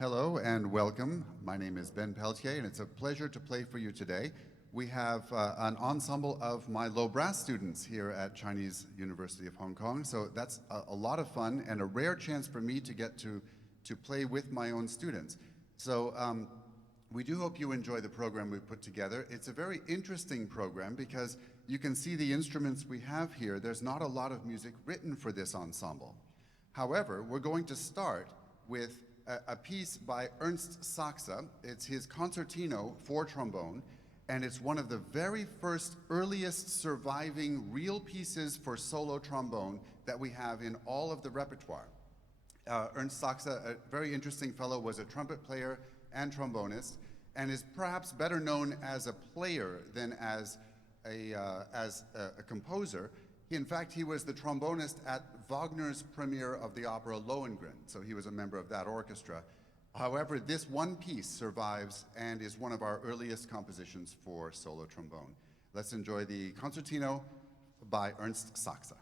Hello and welcome. My name is Ben Pelletier, and it's a pleasure to play for you today. We have an ensemble of my low brass students here at Chinese University of Hong Kong, so that's a lot of fun and a rare chance for me to get to play with my own students. So we do hope you enjoy the program we put together. It's a very interesting program because you can see the instruments we have here. There's not a lot of music written for this ensemble. However, we're going to start with a piece by Ernst Sachse. It's his concertino for trombone, and it's one of the very first earliest surviving real pieces for solo trombone that we have in all of the repertoire. Ernst Sachse, a very interesting fellow, was a trumpet player and trombonist, and is perhaps better known as a player than as a composer. In fact, he was the trombonist at Wagner's premiere of the opera Lohengrin, so he was a member of that orchestra. However, this one piece survives and is one of our earliest compositions for solo trombone. Let's enjoy the concertino by Ernst Sachse.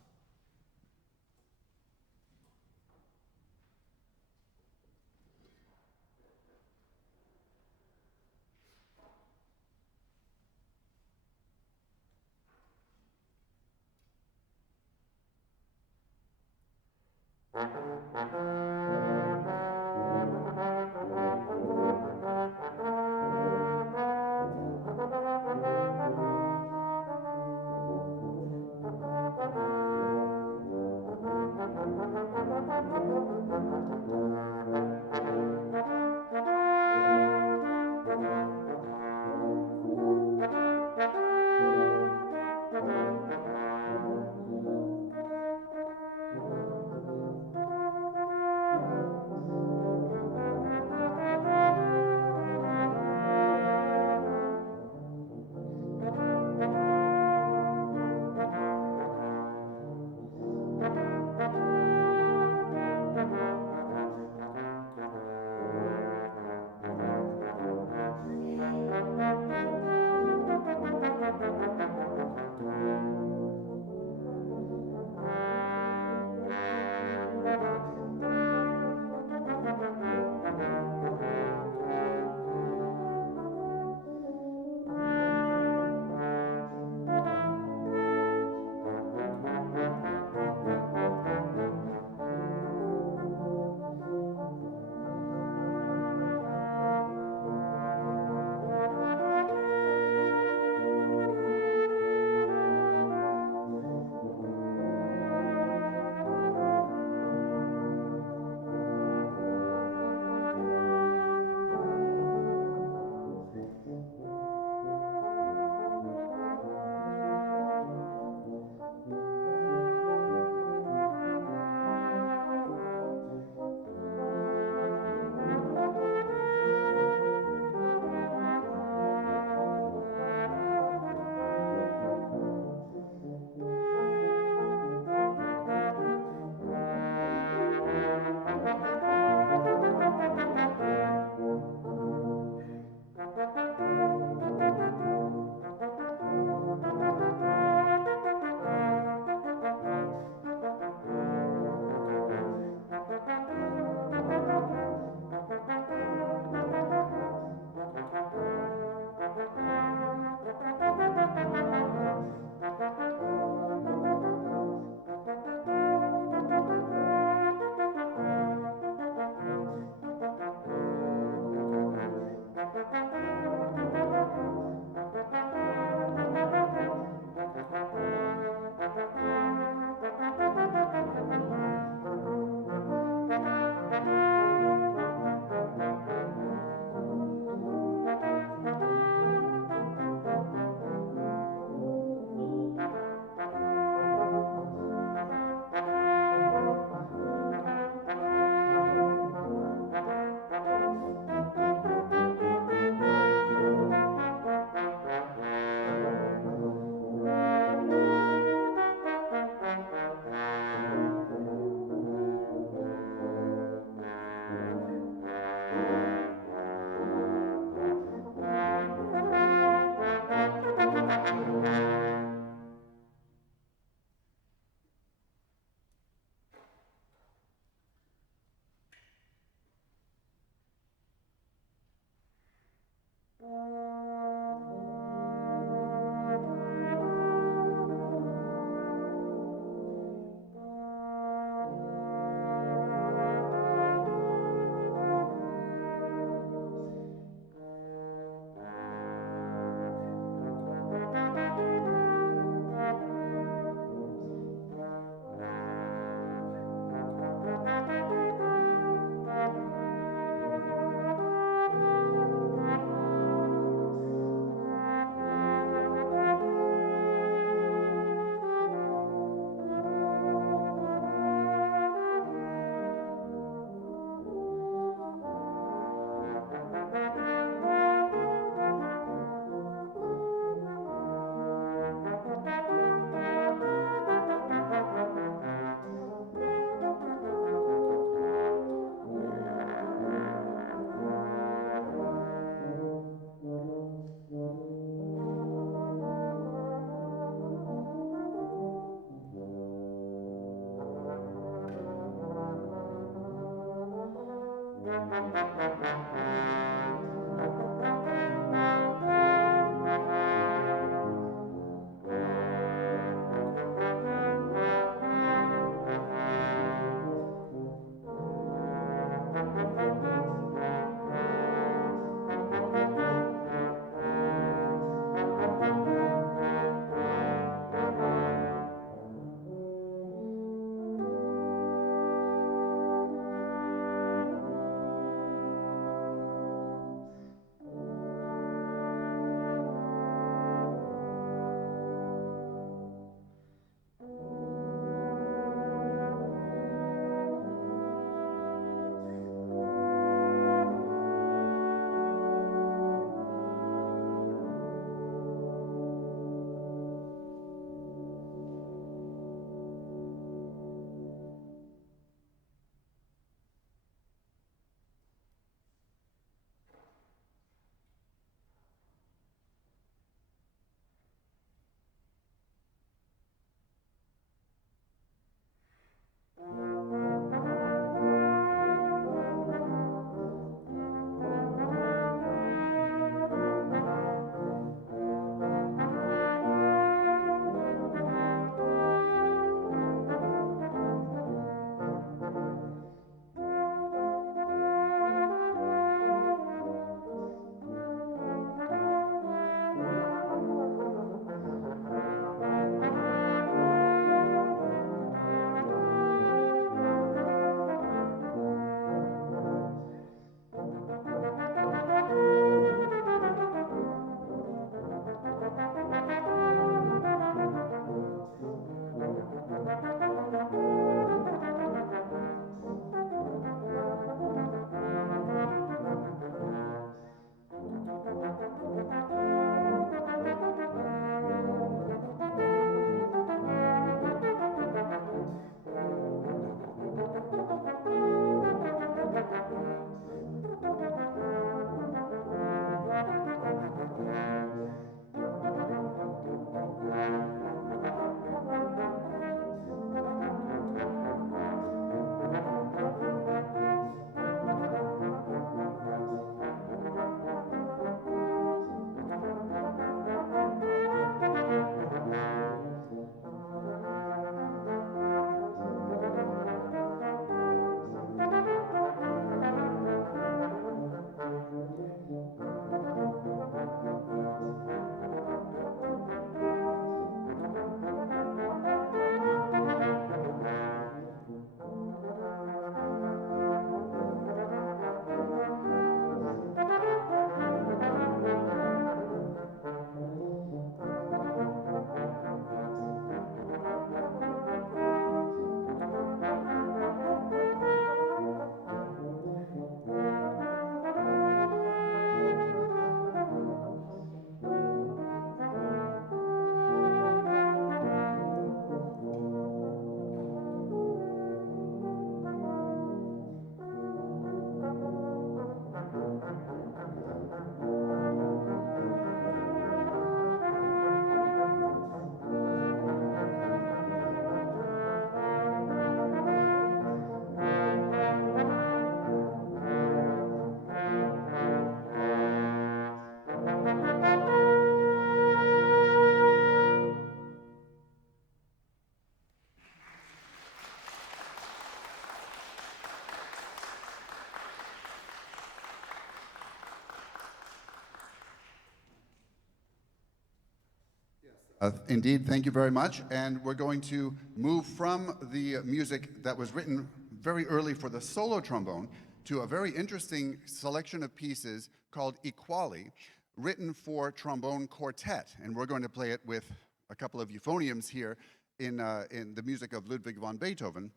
Indeed, thank you very much. And we're going to move from the music that was written very early for the solo trombone to a very interesting selection of pieces called Equali, written for trombone quartet. And we're going to play it with a couple of euphoniums here in the music of Ludwig van Beethoven.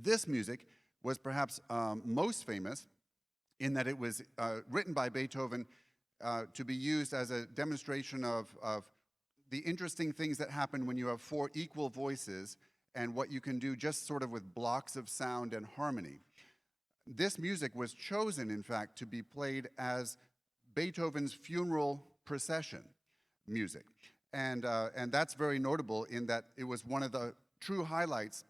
This music was perhaps most famous in that it was written by Beethoven to be used as a demonstration of the interesting things that happen when you have four equal voices and what you can do just sort of with blocks of sound and harmony. This music was chosen, in fact, to be played as Beethoven's funeral procession music. And that's very notable in that it was one of the true highlights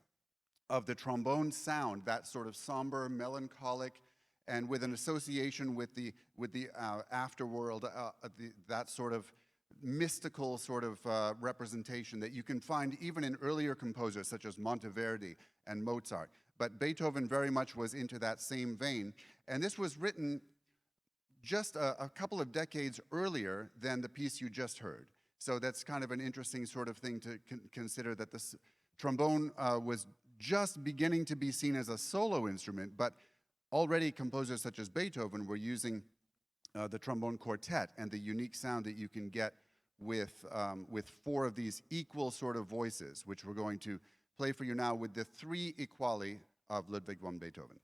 of the trombone sound, that sort of somber, melancholic, and with an association with the afterworld, that sort of mystical sort of representation that you can find even in earlier composers such as Monteverdi and Mozart. But Beethoven very much was into that same vein, and this was written just a couple of decades earlier than the piece you just heard. So that's kind of an interesting sort of thing to consider, that this trombone was just beginning to be seen as a solo instrument, but already composers such as Beethoven were using the trombone quartet and the unique sound that you can get with 4 of these equal sort of voices, which we're going to play for you now with the 3 equali of Ludwig van Beethoven.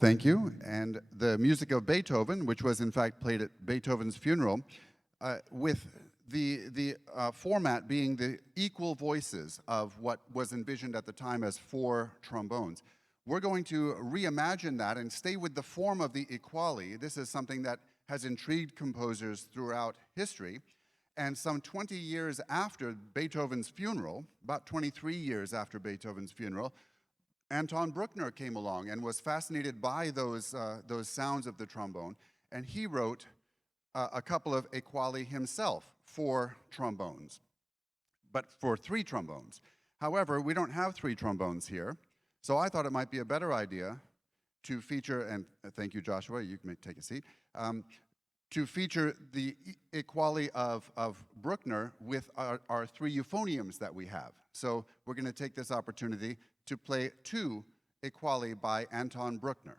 Thank you. And the music of Beethoven, which was in fact played at Beethoven's funeral, with the format being the equal voices of what was envisioned at the time as 4 trombones. We're going to reimagine that and stay with the form of the equali. This is something that has intrigued composers throughout history. And some 20 years after Beethoven's funeral, about 23 years after Beethoven's funeral, Anton Bruckner came along and was fascinated by those sounds of the trombone, and he wrote a couple of equali himself for trombones, but for 3 trombones. However, we don't have 3 trombones here, so I thought it might be a better idea to feature, and thank you, Joshua, you can take a seat, to feature the equali of Bruckner with our 3 euphoniums that we have. So we're going to take this opportunity to play 2 equali by Anton Bruckner.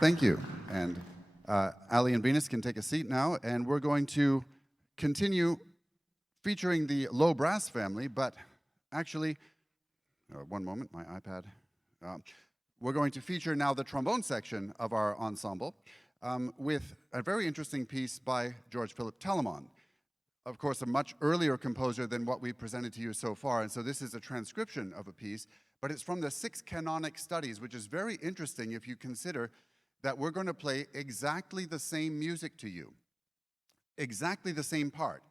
Thank you. And Ali and Venus can take a seat now, and we're going to continue featuring the low brass family, but actually, one moment, my iPad. We're going to feature now the trombone section of our ensemble with a very interesting piece by George Philip Telemann. Of course, a much earlier composer than what we presented to you so far, and so this is a transcription of a piece, but it's from the 6 canonic studies, which is very interesting if you consider that we're going to play exactly the same music to you, exactly the same part.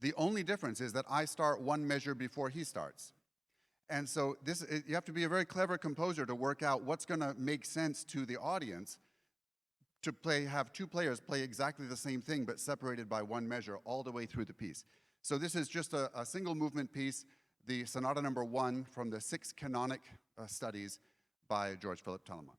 The only difference is that I start one measure before he starts. And so you have to be a very clever composer to work out what's going to make sense to the audience to have two players play exactly the same thing but separated by one measure all the way through the piece. So this is just a single movement piece, the Sonata Number 1 from the 6 Canonic Studies by George Philip Telemann.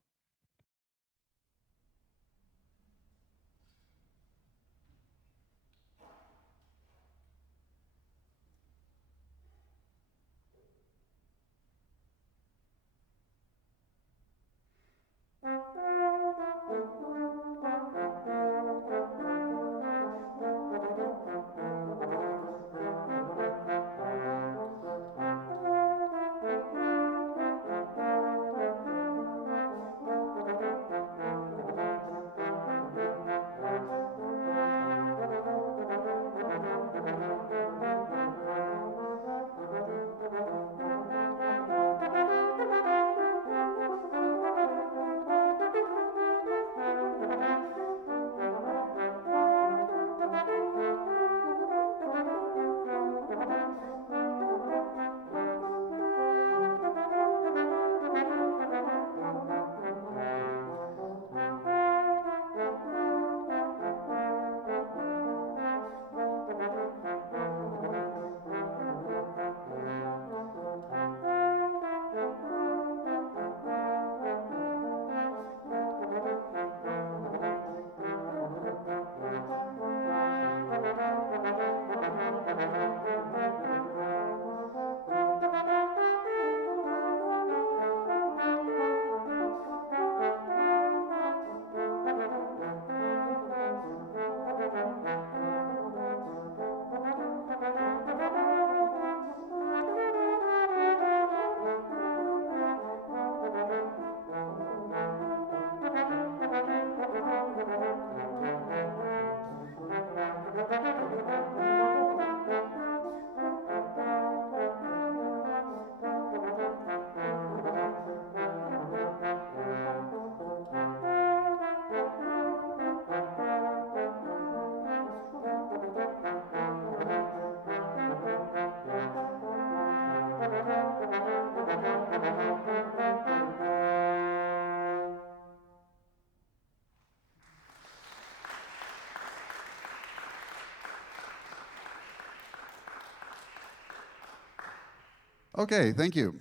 Okay, thank you.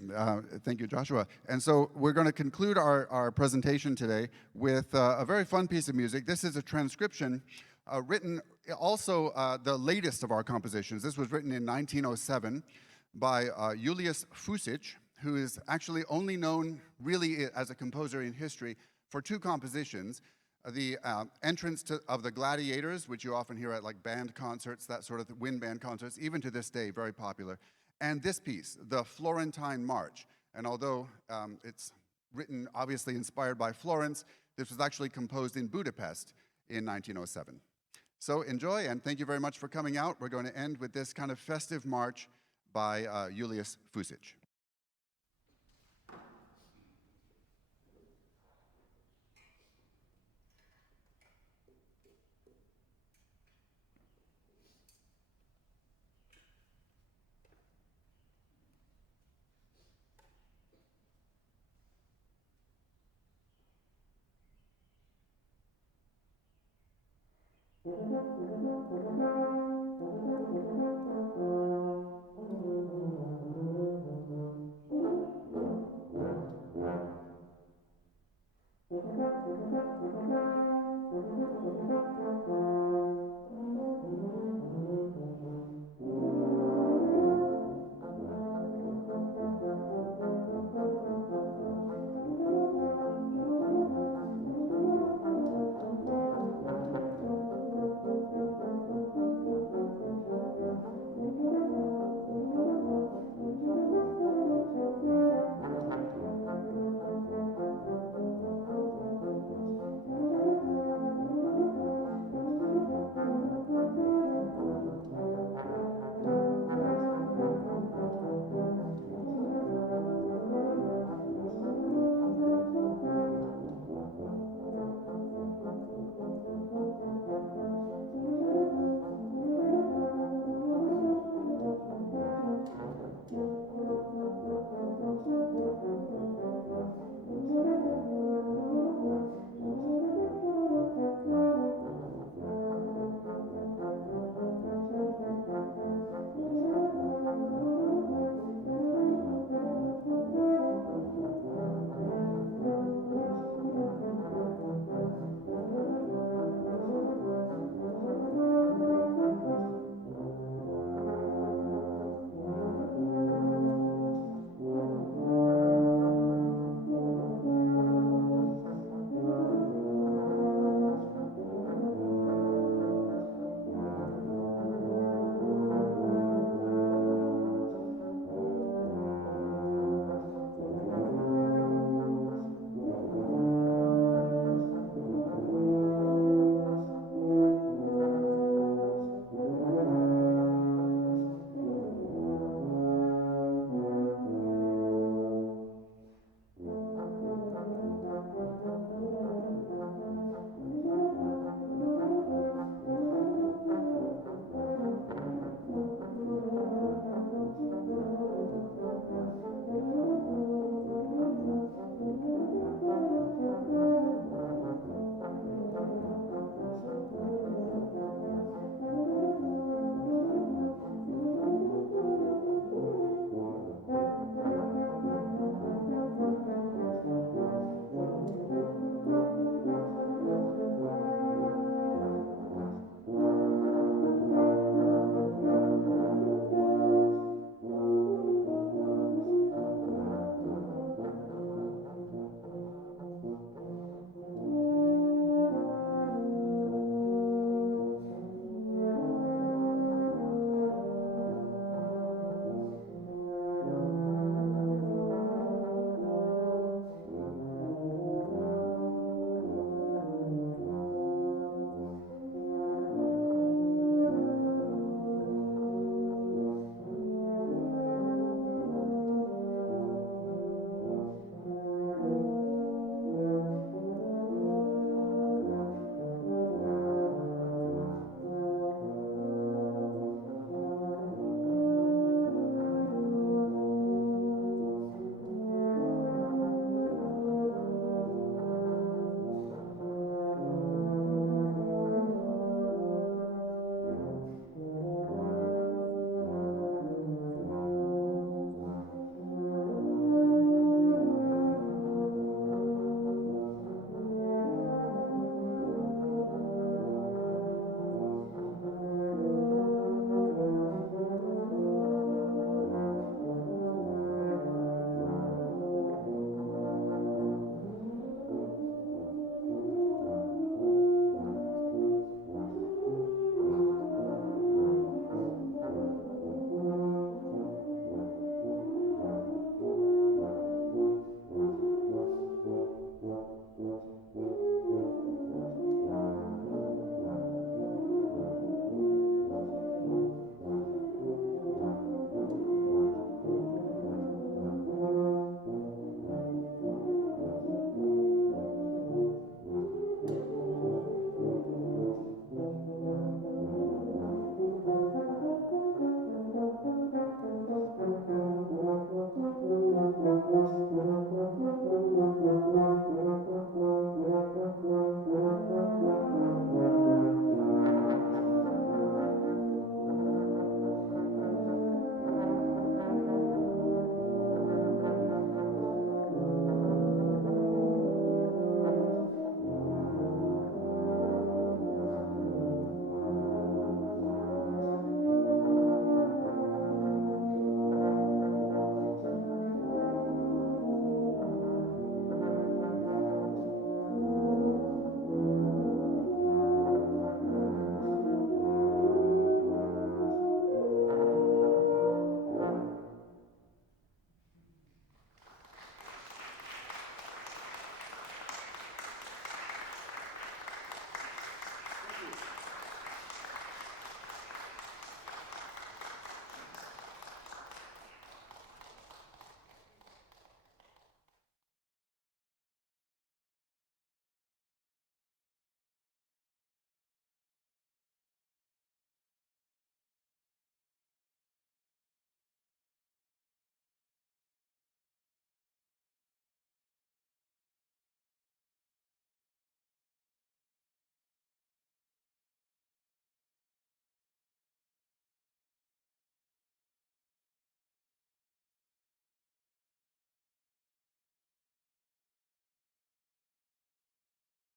Thank you, Joshua. And so we're going to conclude our presentation today with a very fun piece of music. This is a transcription written also the latest of our compositions. This was written in 1907 by Julius Fusic, who is actually only known really as a composer in history for 2 compositions. The entrance of the Gladiators, which you often hear at like band concerts, that sort of wind band concerts, even to this day, very popular. And this piece, the Florentine March. And although it's written, obviously inspired by Florence, this was actually composed in Budapest in 1907. So enjoy, and thank you very much for coming out. We're going to end with this kind of festive march by Julius Fusic.